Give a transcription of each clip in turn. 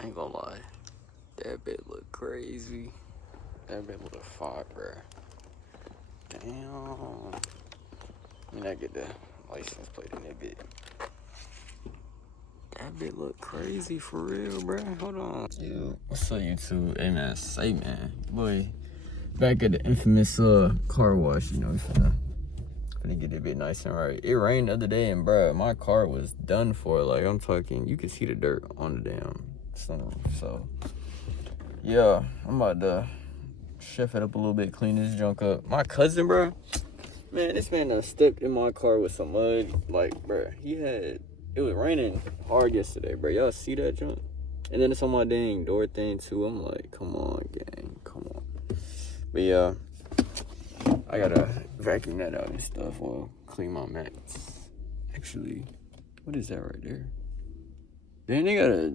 I ain't gonna lie. That bit look crazy. That bit look fire, bro. Damn. Let me not get the license plate in that bit. That bit look crazy for real, bro. Hold on. Yo, what's up, YouTube? Hey, man, say, man. Boy, back at the infamous car wash, you know, finna get it bit nice and right. It rained the other day, and, bro, my car was done for. Like, I'm talking, you can see the dirt on the damn sunroof. So, yeah, I'm about to chef it up a little bit, clean this junk up. My cousin, bro, man, this man done stepped in my car with some mud. Like, bro, it was raining hard yesterday, bro. Y'all see that junk? And then it's on my dang door thing, too. I'm like, come on, gang, come on. But, yeah, I gotta vacuum that out and stuff or clean my mats. Actually, what is that right there? Then they got a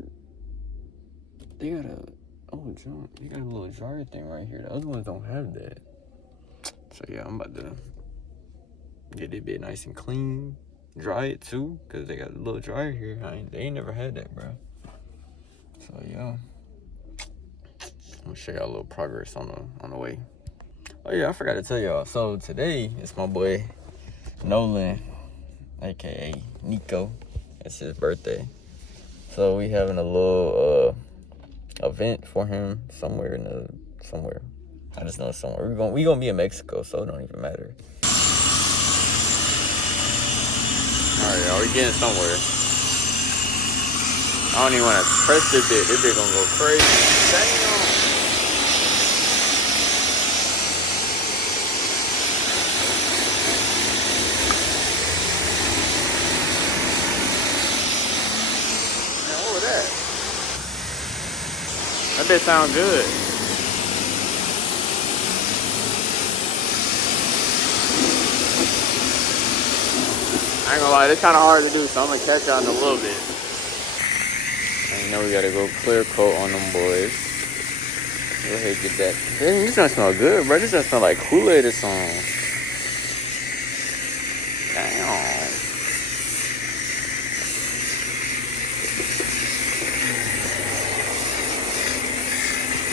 junk. They got a little dryer thing right here. The other ones don't have that. So yeah, I'm about to get it bit nice and clean. Dry it too, cause they got a little dryer here. They ain't never had that, bro. So yeah, I'm gonna show y'all a little progress on the way. Oh yeah, I forgot to tell y'all. So today it's my boy Nolan, aka Nico. It's his birthday. So we having a little event for him somewhere. I just know somewhere. We gonna be in Mexico, so it don't even matter. Alright, y'all, we getting somewhere. I don't even wanna press this bit. This bit gonna go crazy. Damn. Man, what was that? That bit sound good. I ain't gonna lie, it's kind of hard to do, so I'm gonna catch y'all in a little bit. And you know we gotta go clear coat on them boys. Go ahead and get that. Dang, this don't smell good, bro. This don't smell like Kool-Aid or something. Damn.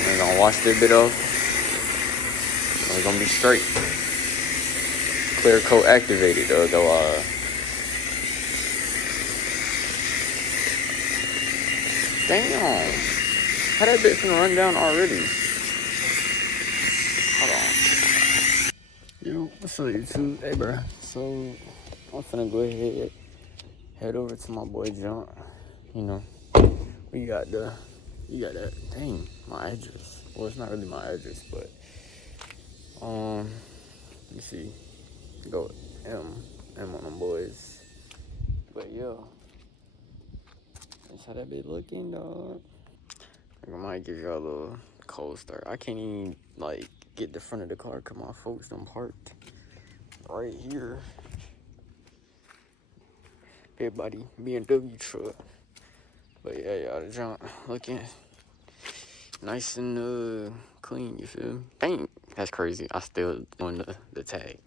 We're gonna wash this bit off. We're gonna be straight. Clear coat activated, though. Damn. How that bit finna run down already? Hold on. Yo, what's up, YouTube? Hey, bro. So, I'm finna go ahead, head over to my boy John. You know, you got that, dang, my address. Well, it's not really my address, but, let me see. Go M on them boys. But, yo. That's how that be looking, dog. I might give y'all a little cold start. I can't even, like, get the front of the car because my folks done parked right here. Everybody BMW truck. But yeah, y'all, the junk looking nice and clean, you feel me? Dang, that's crazy. I still doing the tag.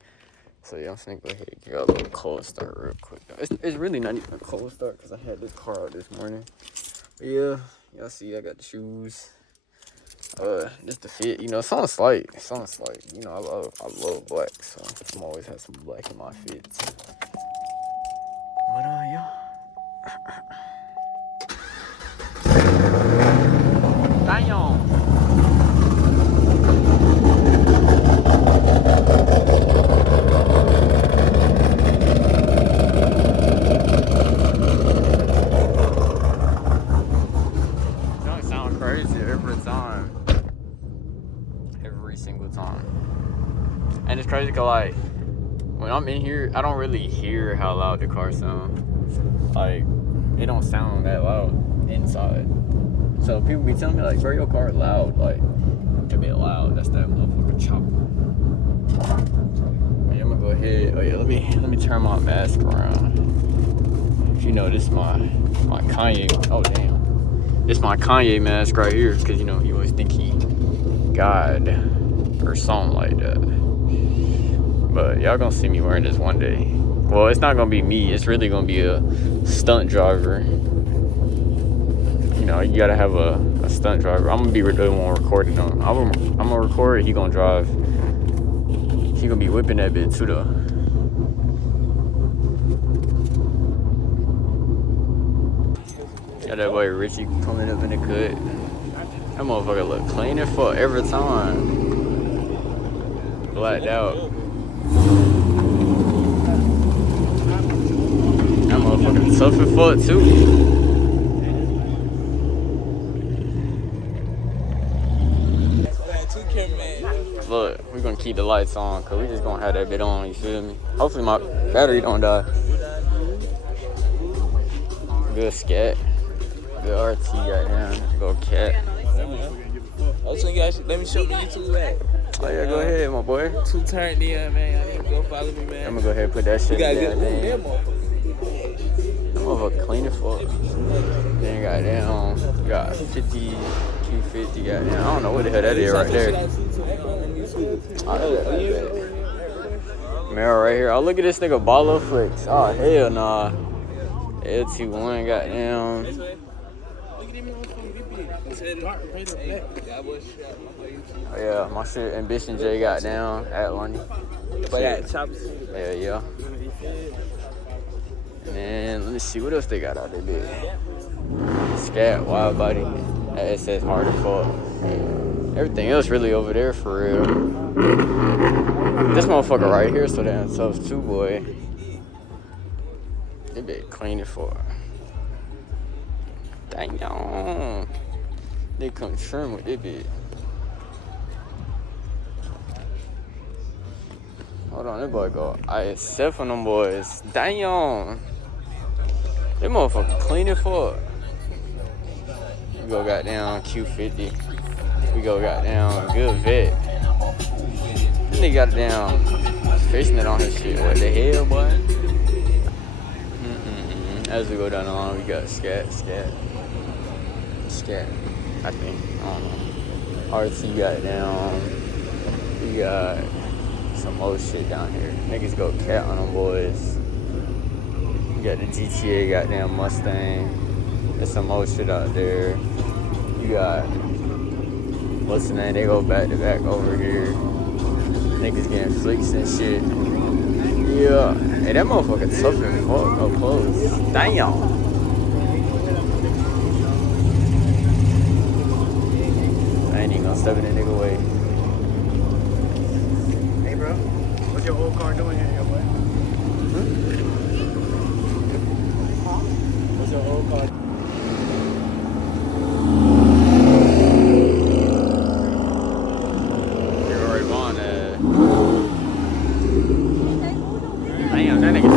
So yeah, I'm finna go ahead and give y'all a little cold start real quick. It's really not even a cold start because I had this car out this morning. But yeah, y'all see I got the shoes. Just the fit, you know, something slight. You know, I love black, so I'm always have some black in my fits. But yeah. Damn. Every single time. And it's crazy because, like, when I'm in here, I don't really hear how loud the car sounds. Like, it don't sound that loud inside. So people be telling me, like, bro, your car loud. Like, it be loud. That's that motherfucker chopper. Yeah, I'm gonna go ahead. Oh yeah, let me turn my mask around. You know, this is my Kanye. Oh damn. This is my Kanye mask right here, because, you know, he always think he God or something like that. But y'all gonna see me wearing this one day. Well, it's not gonna be me. It's really gonna be a stunt driver. You you know, you gotta have a stunt driver. I'm gonna be the one recording them. I'm gonna record, he gonna drive. He gonna be whipping that bit too though. Got that boy Richie coming up in the cut. That motherfucker look clean as fuck every time. Blacked out. That motherfucker tough as fuck too. Look, we're gonna keep the lights on cause we just gonna have that bit on, you feel me? Hopefully my battery don't die. Good scat. Good RT right now. Go cat. Oh, so you guys, let me show me YouTube at. Oh yeah, go ahead, my boy. 2 turned in, man. I need to go follow me, man. I'm gonna go ahead and put that shit in there, man. That motherfucker clean as fuck. Then goddamn, got 50, Q50, goddamn. I don't know what the hell that is right there. Oh, that. Mirror right here. Oh, look at this nigga Ballo Flicks. Oh, hell nah. LT1, goddamn. Oh, yeah, my shit AmbitionJay got down at Lani. Yeah. And then let me see what else they got out there, bitch. Scat, wide body, that SS hard as fuck. Everything else really over there for real. This motherfucker right here so damn tough too, boy. They bitch clean as fuck. Dang on. They come trim with this bitch. Hold on, that boy go ISF on them boys. Damn. That motherfucker clean as fuck. We go goddamn Q50. We go goddamn good vet. This nigga got down fishnet on his shit. What the hell, boy? As we go down the line, we got scat. I think. I don't know. RT got down. We got some old shit down here. Niggas go cat on them boys. We got the GTA goddamn Mustang. There's some old shit out there. You got what's the name? They go back to back over here. Niggas getting flicks and shit. Yeah. Hey, that motherfucker tough as fuck up close. Damn. I ain't even gonna step in that nigga way. Hey, bro. What's your old car doing here, boy? What's your old car? Damn, that nigga.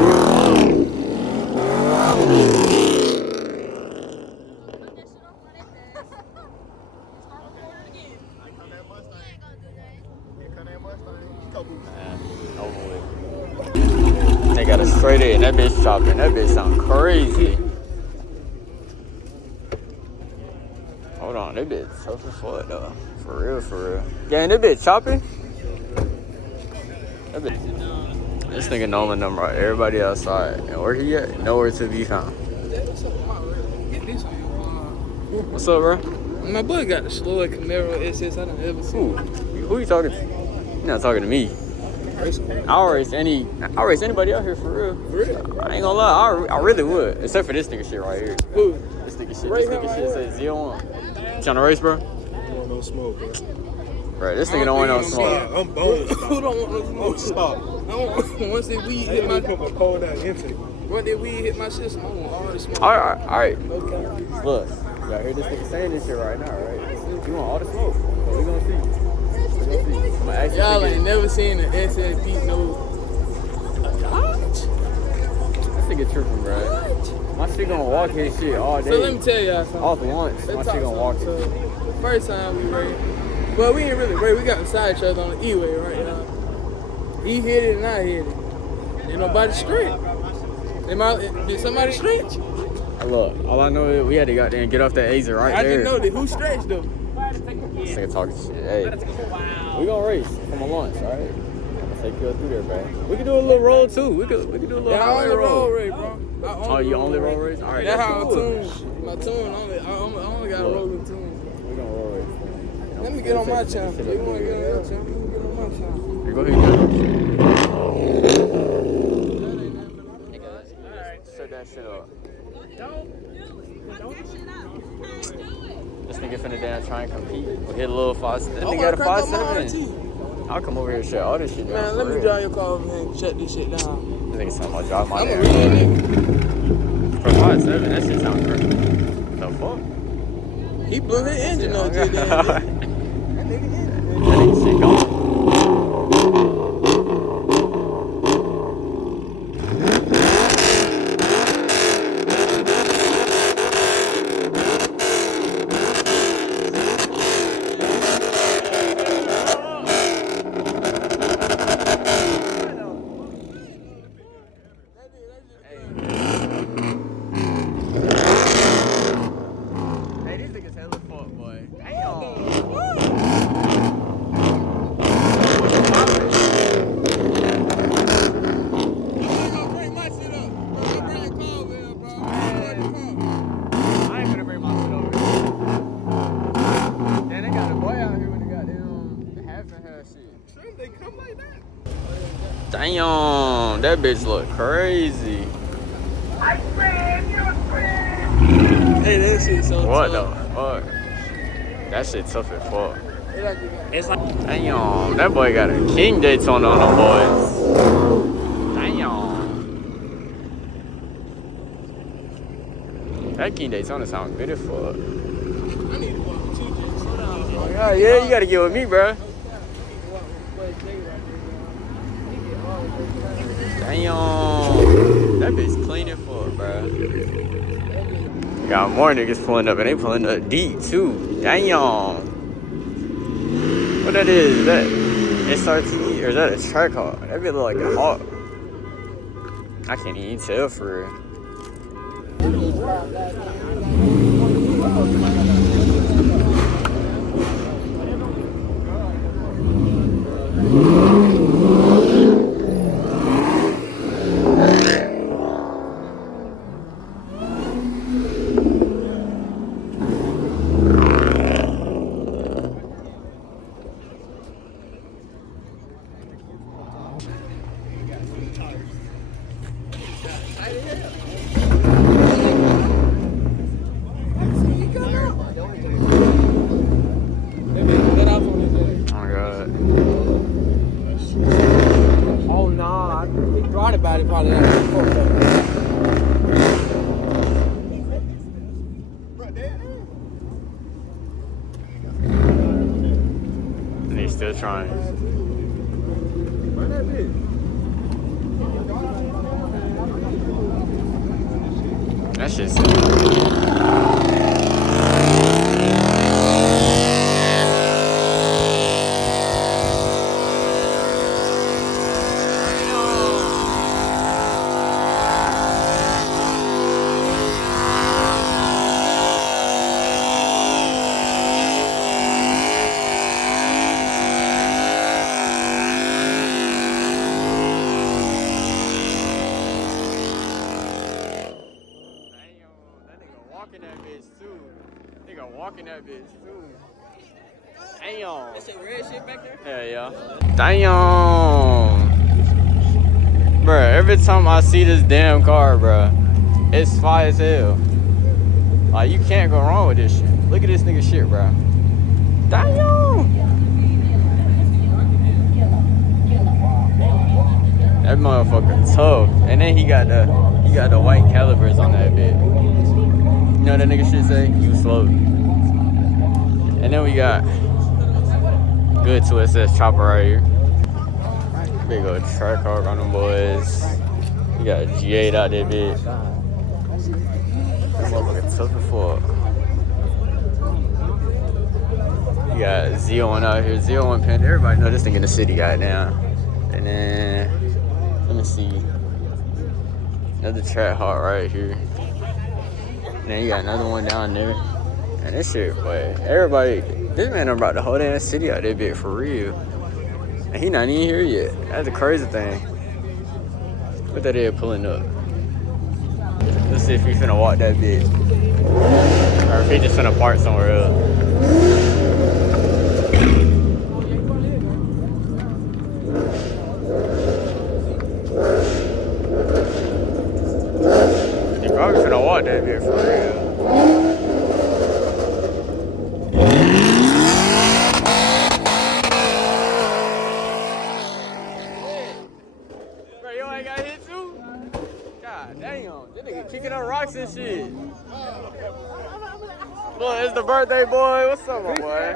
They got a straight in. That bitch chopping. That bitch sound crazy. Hold on, that bitch tough as fuck though. For real. Yeah, and that bitch chopping. That bitch. This nigga Nolan number right. Everybody outside. And where he at? Nowhere to be found. What's up, bro? My boy got the slowest Camaro SS I done ever seen. Who you talking to? You're not talking to me. I'll race anybody out here for real. I ain't gonna lie, I really would. Except for this nigga shit right here. Who? This nigga shit says 0-1. You trying to race, bro? I don't want no smoke, bro. Right, this nigga don't want no smoke. I'm bonus. Who don't want no smoke? Stop. Once that weed hit my cold down intake. Once that weed hit my system, I want all the smoke. All right. Okay. Look, y'all hear this nigga saying this shit right now, right? You want all the smoke? So we gonna see. Y'all ain't never seen an SS beat no. This nigga tripping, bro. My shit gonna walk his shit all day. So let me tell y'all something. All at once, my shit gonna walk it. So the first time we raced, well, we ain't really race. We got beside each other on the E-way, right, y'all? He hit it and I hit it. Ain't nobody stretch. Did somebody stretch? Look, all I know is we had to goddamn get off that Azer right there. I didn't know that. Who stretched them? This nigga talking shit. Hey, we gonna race from a lunch, all right? I'm gonna take you through there, bro. We can do a little roll too. We can do a little highway roll. Roll race, bro. Oh, you only roll race? All right, That's that's how cool. my tune only. I only gotta roll with team. We're gonna roll it. Let me get on my channel. You wanna get on your channel? Let me get on my channel. Hey, go ahead. Hey guys, set that shit up. This nigga finna down try and compete. We hit a little 5. That nigga got a 5.7. I'll come over here and shut all this shit down. Man, let me drive your car over here and shut this shit down. This nigga talking about drive my I'm damn gonna read it. For 5.7, that shit sound crazy. The fuck? He blew his engine up just then. That nigga hit. That nigga shit going. Damn, that bitch look crazy. Hey, that shit so What the tough. fuck? That shit tough as fuck. Damn, that boy got a King Daytona on them boys. Damn. That King Daytona sounds good as fuck. I need to walk with you, slow down, bro. Yeah, you gotta get with me, bro. Damn, that bitch clean as fuck, bro. Got more niggas pulling up, and they pulling up deep too. Damn. What that is? Is that SRT or is that a track hawk? That bitch look like a hawk. I can't even tell for real. And he's still trying. That shit's walking that bitch too. Damn. That shit red shit back there? Hell yeah. Damn. Bruh, every time I see this damn car, bruh, it's fire as hell. Like, you can't go wrong with this shit. Look at this nigga shit, bruh. Damn. That motherfucker tough. And then he got the white calibers on that bitch. You know what that nigga shit say? You slow. And then we got good 2SS chopper right here. Big old track hog on them boys. We got a G8 out there, bitch. That motherfucker tough as fuck. We got Z01 out here. Z01 Panda. Everybody know this thing in the city right now. And then, let me see. Another track hog right here. And then you got another one down there. And this shit, boy, everybody, this man done brought the whole damn city out there, bitch, for real. And he not even here yet. That's the crazy thing. Look at that head pulling up. Let's see if he finna walk that bitch. Or if he just finna park somewhere else. He probably finna walk that bit for real. Bro, you ain't got hit too? God damn, this nigga kicking up rocks and shit. Boy, it's the birthday boy. What's up, my boy?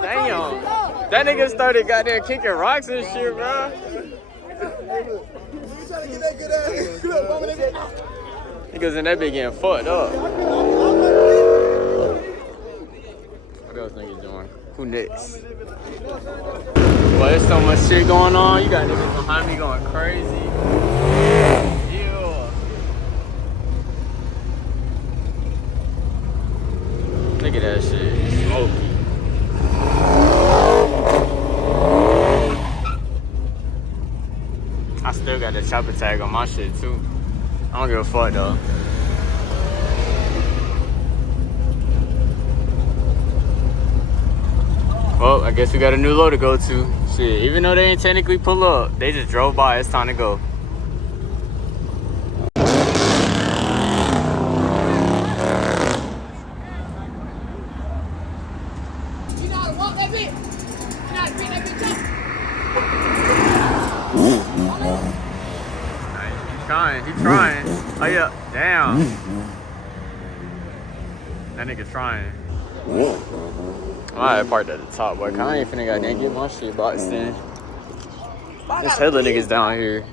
Damn. That nigga started goddamn kicking rocks and shit, bro. Niggas in that bitch getting fucked up. What else niggas doing? Who next? Boy, there's so much shit going on. You got niggas behind me going crazy. Look at that shit. Smoky. I still got the chopper tag on my shit too. I don't give a fuck though. Well, I guess we got a new load to go to. Shit, even though they ain't technically pull up, they just drove by. It's time to go. He's trying. Oh yeah, damn. That nigga trying. I parked at the top, boy. I ain't finna goddamn get my shit boxed in. There's hella niggas down here.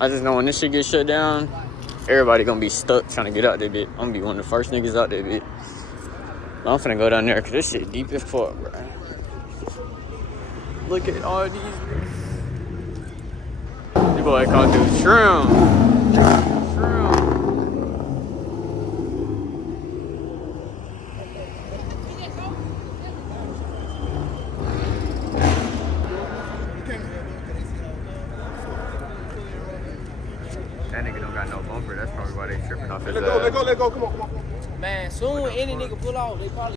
I just know when this shit gets shut down, everybody gonna be stuck trying to get out that bit. I'm gonna be one of the first niggas out that bit. I'm finna go down there because this shit deep as fuck, bro. Look at all these niggas. This boy called dude Shroom. Shroom. That nigga don't got no bumper. That's probably why they tripping off his ass. Let go, come on. Man, soon any nigga pull out, they probably